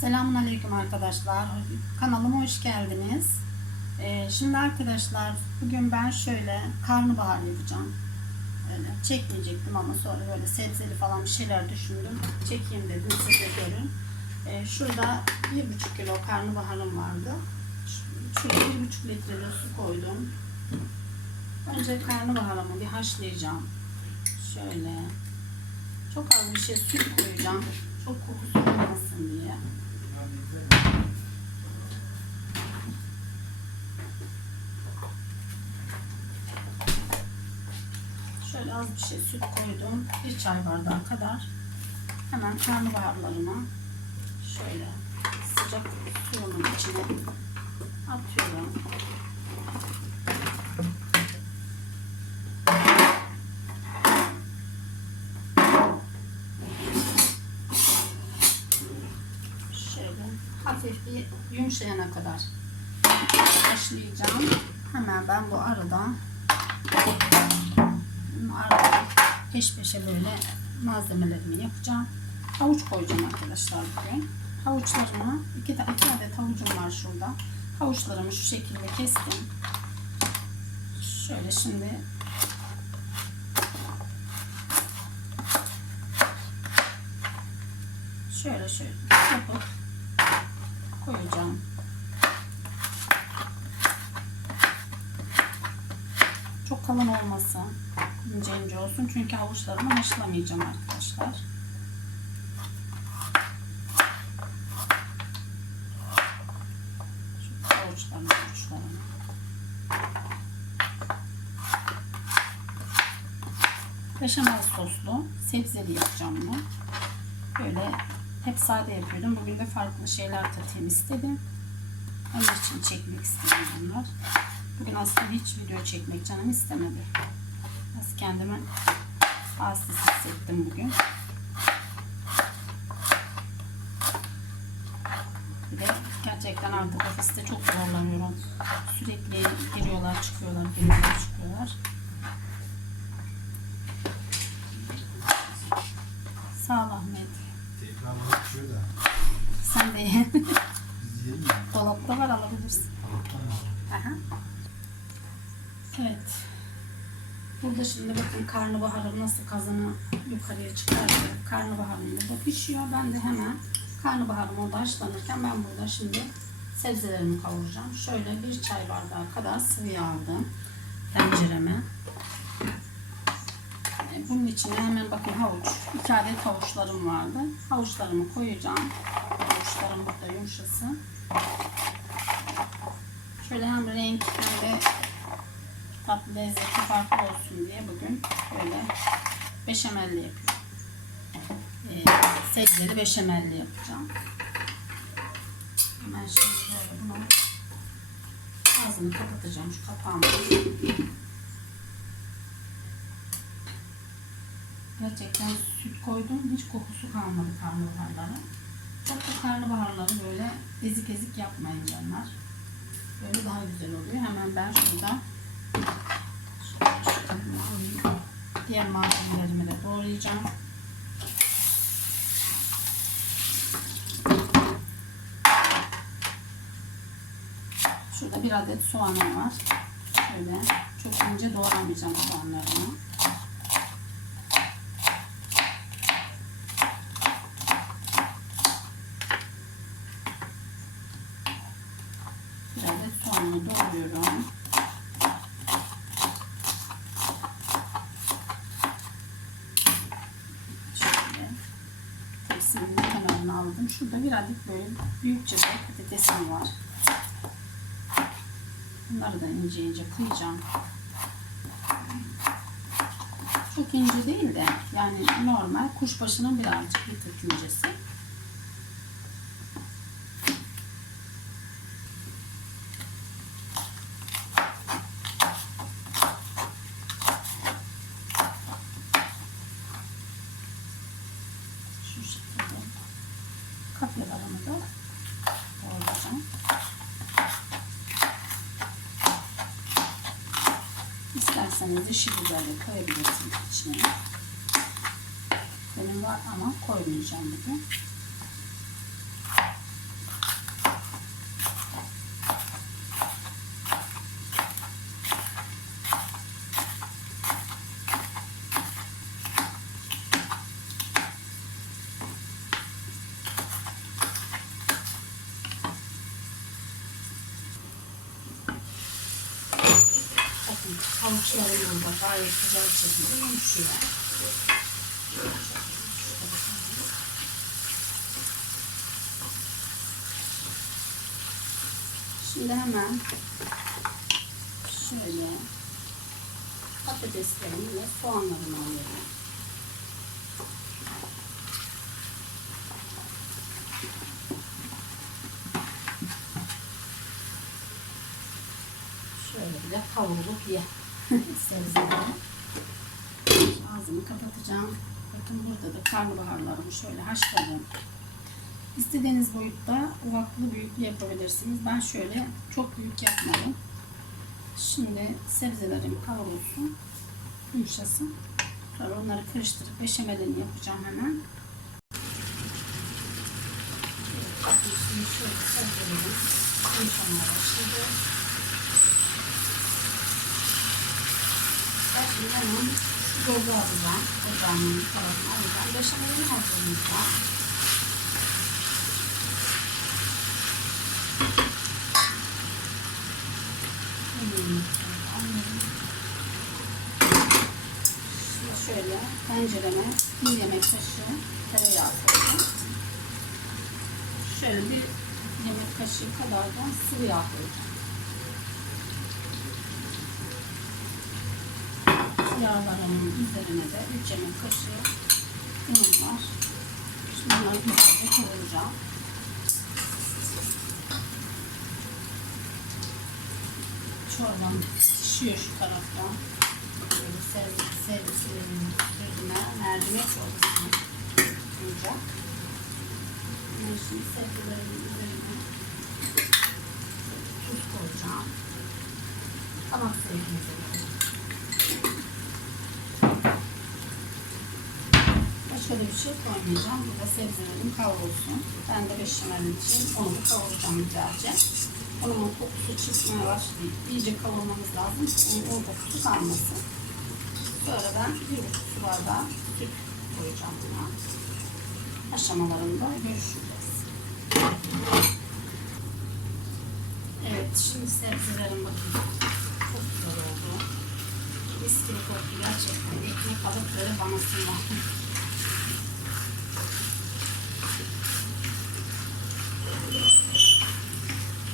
Selamun Aleyküm arkadaşlar. Kanalıma hoş geldiniz. Ee, şimdi arkadaşlar bugün ben şöyle karnabahar yapacağım. Öyle çekmeyecektim ama sonra böyle sebzeli falan bir şeyler düşündüm. Çekeyim dedim siz de görün. Ee, şurada bir buçuk kilo karnabaharım vardı. Ş- Şuraya bir buçuk litre de su koydum. Önce karnabaharımı bir haşlayacağım. Şöyle. Çok az bir şey süt koyacağım. Çok kokusu olmasın diye. Şöyle az bir şey süt koydum. Bir çay bardağı kadar. Hemen karnabaharlarımı şöyle sıcak suyumun içine atıyorum. Şöyle hafif bir yumuşayana kadar haşlayacağım. Hemen ben bu arada peş peşe böyle malzemelerimi yapacağım. Havuç koyacağım arkadaşlar bugün. Havuçlarımı, iki, iki adet havucum var şurada. Havuçlarımı şu şekilde kestim. Şöyle şimdi şöyle şöyle yapıp koyacağım. Çok kalın olmasın. İnce ince olsun. Çünkü havuçlarımı haşlamayacağım arkadaşlar. Şu havuçlarımı, havuçlarımı. Beşamel soslu sebzeli yapacağım bunu. Böyle hep sade yapıyordum. Bugün de farklı şeyler katayım istedim. Onun için çekmek istedim bunlar. Bugün aslında hiç video çekmek canım istemedi. Biraz kendimi halsiz hissettim bugün. Bir de gerçekten artık ofiste çok zorlanıyorum. Sürekli giriyorlar, çıkıyorlar, giriyorlar, çıkıyorlar. Sağ ol Ahmet. Tekrarlar düşüyor da. Sen de ye. Biz yiyelim mi? Dolapta var alabilirsin. Mı? Aha. Evet. Burada şimdi bakın karnabaharım nasıl kazanı yukarıya çıkardı. Karnabaharım burada pişiyor. Ben de hemen karnabaharım orada haşlanırken ben burada şimdi sebzelerimi kavuracağım. Şöyle bir çay bardağı kadar sıvı yağ aldım tencereme. Bunun içine hemen bakın havuç. iki adet havuçlarım vardı. Havuçlarımı koyacağım. Havuçlarım burada yumuşasın. Şöyle hem renk hem de tatlı lezzeti farklı olsun diye bugün böyle beşamelli yapıyorum. Ee, sebzeli beşamelli yapacağım. Hemen şimdi böyle bunu ağzını kapatacağım şu kapağını. Gerçekten süt koydum. Hiç kokusu kalmadı karnabaharlara. Çok da karnabaharları böyle ezik ezik yapmayın canlar. Böyle daha güzel oluyor. Hemen ben şurada şöyle şu kabıma alayım. Diğer malzemelerimi de doğrayacağım. Şurada bir adet soğanım var. Şöyle çok ince doğramayacağım soğanlarımı. Bir adet soğanı doğruyorum. Şöyle tepsimin kenarına aldım. Şurada bir adet böyle büyükçe bir patatesim var. Bunları da ince ince kıyacağım. Çok ince değil de yani normal kuşbaşının birazcık bir tık incesi. Şu şekilde kapyalarımı da doğrayacağım. İsterseniz yeşil biber de koyabilirsiniz içine. Benim var ama koymayacağım bugün. Havuçlarım burada gayet güzel şekilde yumuşuyor. Şimdi hemen şöyle patateslerimi ve soğanlarımı alıyorum. Şöyle bir de kavrulup ye. Sebzeleri. Ağzımı kapatacağım. Bakın burada da karnabaharlarımı şöyle haşladım. İstediğiniz boyutta ufaklı büyüklü yapabilirsiniz. Ben şöyle çok büyük yapmadım. Şimdi sebzelerim kavrulsun. Yumuşasın. Sonra onları karıştırıp beşamelini yapacağım hemen. Şimdi şöyle sebzelerim yumuşamaya başladı. Ben şimdi hemen şu dolgu alacağım. Ocağımın tarafını alacağım. Beşamelini hazırlayacağım. Şimdi şöyle tencereme bir yemek kaşığı tereyağı koydum. Şöyle bir yemek kaşığı kadar da sıvı yağ koyacağım. Yağlarımın üzerine de 3 yemek kaşığı unum var. Şimdi bunları güzelce kavuracağım. Çorbam pişiyor şu taraftan. Böyle servis, servislerimin üstüne mercimek çorbasını koyacak. Şimdi sebzelerimin üzerine tuz koyacağım. Damak zevkinize. Başka bir şey koymayacağım. Burada sebzelerim kavrulsun. Ben de beşamelin için onu da kavuracağım güzelce. Onun kokusu çıkmaya başlayıp iyice kavurmamız lazım ki onun o kokusu kalmasın. Sonra ben bir buçuk su bardağı süt koyacağım buna. Aşamalarında görüşeceğiz. Evet, şimdi sebzelerim bakın çok güzel oldu. Mis gibi koktu gerçekten. Ekmek alıp böyle banasın.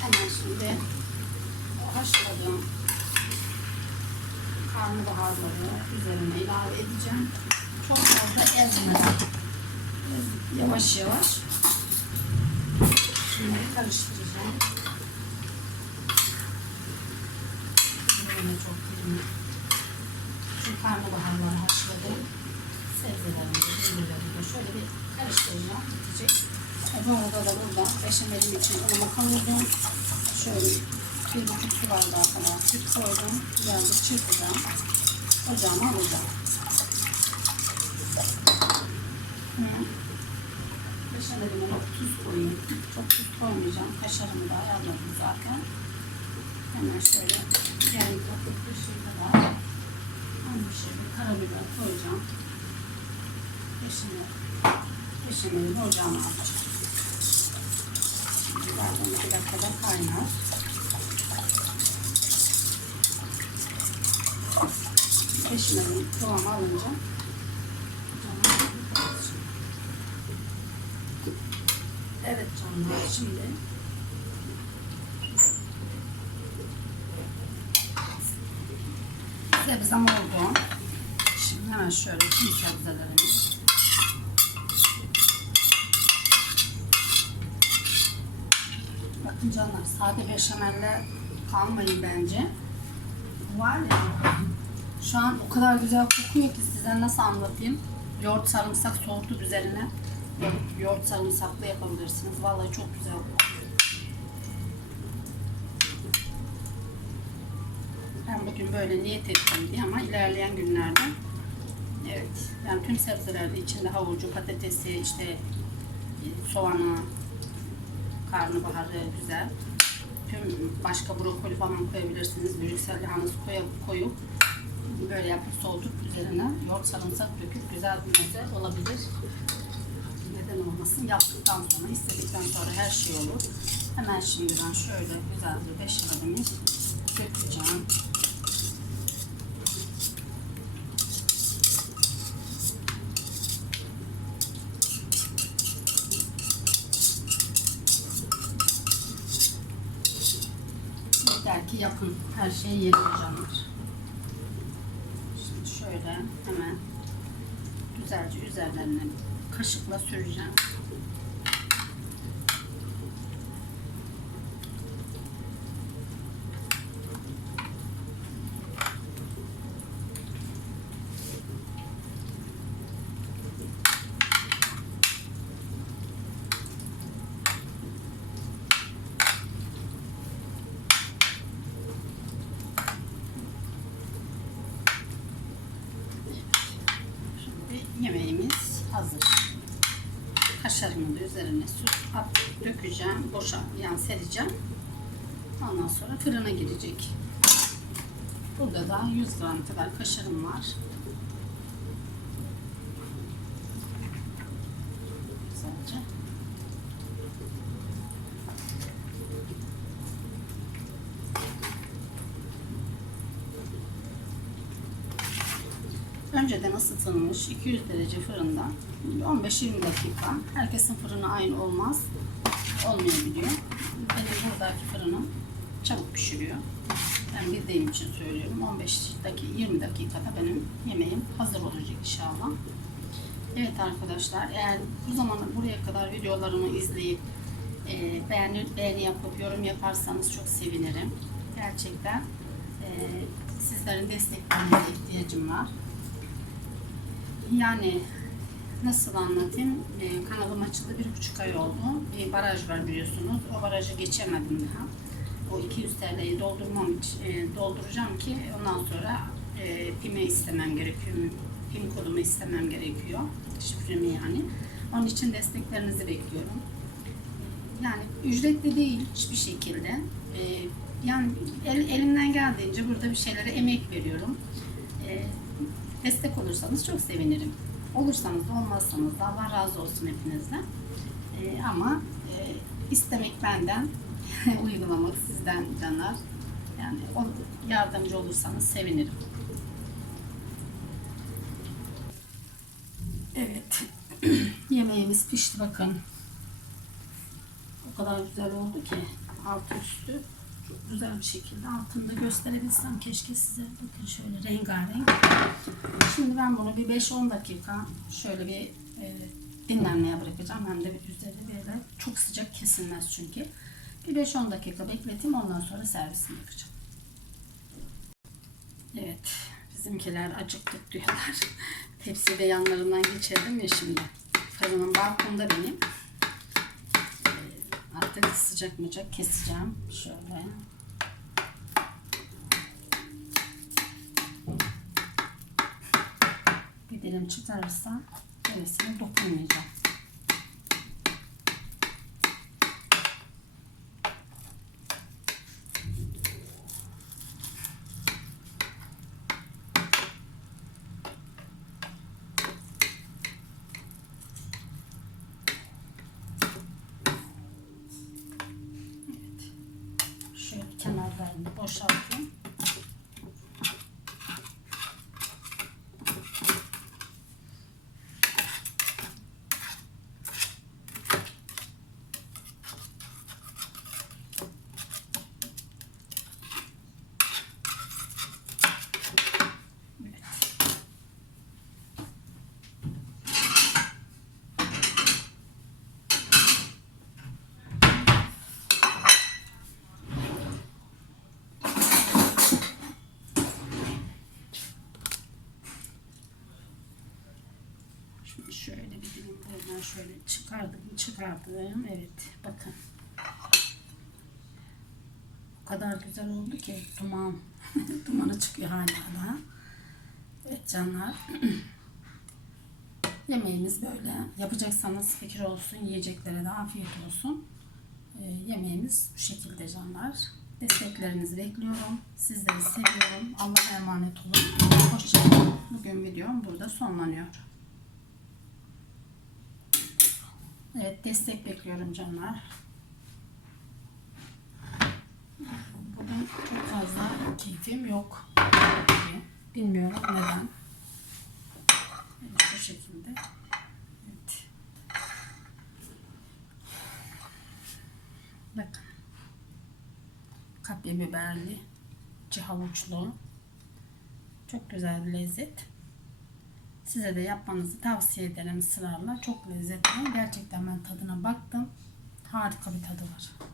Hemen şimdi o haşladığım karnabaharları üzerine ilave edeceğim. Çok fazla ezmeden. Yavaş yavaş. Şimdi karıştıracağım. Üzerine çok girmiyor. Şu karnabaharları haşladım. Sebzelerimi de, birbirlerini de şöyle bir karıştıracağım. Bitecek. E, bu arada da burada beşamelim için unumu kavurdum. Şöyle bir buçuk su bardağı kadar süt koydum. Güzelce çırpacağım. Ocağıma alacağım. Hı. Beşamelime de tuz koyayım. Çok tuz koymayacağım. Kaşarımı da ayarladım zaten. Hemen şöyle yarım kadar bir şey bir karabiber koyacağım. Beşamel, beşamelimi ocağıma alacağım. Zaten iki dakikada kaynar. Beşamelin kıvamı alınca Evet canlar şimdi sebzem oldu. Şimdi hemen şöyle tüm sebzelerimi Bakın canlar sade beşamelle kalmayın bence. Var ya şu an o kadar güzel kokuyor ki size nasıl anlatayım. Yoğurt sarımsak soğuttuk üzerine. Yoğurt, sarımsaklı yapabilirsiniz. Vallahi çok güzel kokuyor. Ben bugün böyle niyet ettim diye ama ilerleyen günlerde evet yani tüm sebzelerde içinde havucu, patatesi, işte e, soğanı, karnabaharı güzel. Tüm başka brokoli falan koyabilirsiniz. Brüksel lahanası koyup Böyle yapıp soğutup üzerine yoğurt sarımsak döküp güzel bir meze olabilir. Neden olmasın? Yaptıktan sonra, istedikten sonra her şey olur. Hemen şimdi ben şöyle güzel bir beşamelimin dökeceğim. Yeter ki yapın. Her şey yenilir canlar. Hemen güzelce üzerlerine kaşıkla süreceğim. Şimdi yemeğimiz hazır. Kaşarımı da üzerine su at, dökeceğim. Boşa yan sereceğim. Ondan sonra fırına girecek. Burada da 100 gram kadar kaşarım var. Güzelce. Önceden ısıtılmış 200 derece fırında 15-20 dakika. Herkesin fırını aynı olmaz. Olmayabiliyor. Benim buradaki fırınım çabuk pişiriyor. Ben bildiğim için söylüyorum. 15 dakika, 20 dakikada benim yemeğim hazır olacak inşallah. Evet arkadaşlar eğer bu zamana buraya kadar videolarımı izleyip e, beğeni, beğeni yapıp yorum yaparsanız çok sevinirim. Gerçekten e, sizlerin desteklerine ihtiyacım var. Yani nasıl anlatayım? Ee, kanalım açıldı bir buçuk ay oldu. Bir baraj var biliyorsunuz. O barajı geçemedim daha. O 200 TL'yi doldurmam e, dolduracağım ki ondan sonra e, PİM'e istemem gerekiyor. PİM kodumu istemem gerekiyor. Şifremi yani. Onun için desteklerinizi bekliyorum. Yani ücretli değil hiçbir şekilde. E, yani el, elimden geldiğince burada bir şeylere emek veriyorum. E, destek olursanız çok sevinirim. Olursanız olmazsanız da Allah razı olsun hepinizden. Ee, ama e, istemek benden, uygulamak sizden canlar. Yani yardımcı olursanız sevinirim. Evet. Yemeğimiz pişti bakın. O kadar güzel oldu ki altı üstü güzel bir şekilde altını da gösterebilsem keşke size bakın şöyle rengarenk. Şimdi ben bunu bir 5-10 dakika şöyle bir e, dinlenmeye bırakacağım. Hem de üzeri böyle çok sıcak kesilmez çünkü. Bir 5-10 dakika bekleteyim ondan sonra servisini yapacağım. Evet bizimkiler acıktık diyorlar. Tepsi de yanlarından geçirdim ya şimdi. Fırının balkonda benim. Artık sıcak mıcak keseceğim. Şöyle. Bir dilim çıkarırsam gerisine dokunmayacağım. Evet. Şöyle kenarlarını boşaltayım. Şimdi şöyle bir dilim buradan şöyle çıkardım, çıkardım. Evet, bakın. O kadar oldu ki duman, dumanı çıkıyor hala da. Evet canlar. Yemeğimiz böyle. Yapacaksanız fikir olsun, yiyeceklere de afiyet olsun. Ee, yemeğimiz bu şekilde canlar. Desteklerinizi bekliyorum. Sizleri seviyorum. Allah'a emanet olun. Hoşçakalın. Bugün videom burada sonlanıyor. Evet destek bekliyorum canlar. Bugün çok fazla keyfim yok. Bilmiyorum neden. Evet, bu şekilde. Evet. Bakın. Kapya biber biberli, havuçlu. Çok güzel bir lezzet. Size de yapmanızı tavsiye ederim ısrarla. Çok lezzetli. Gerçekten ben tadına baktım. Harika bir tadı var.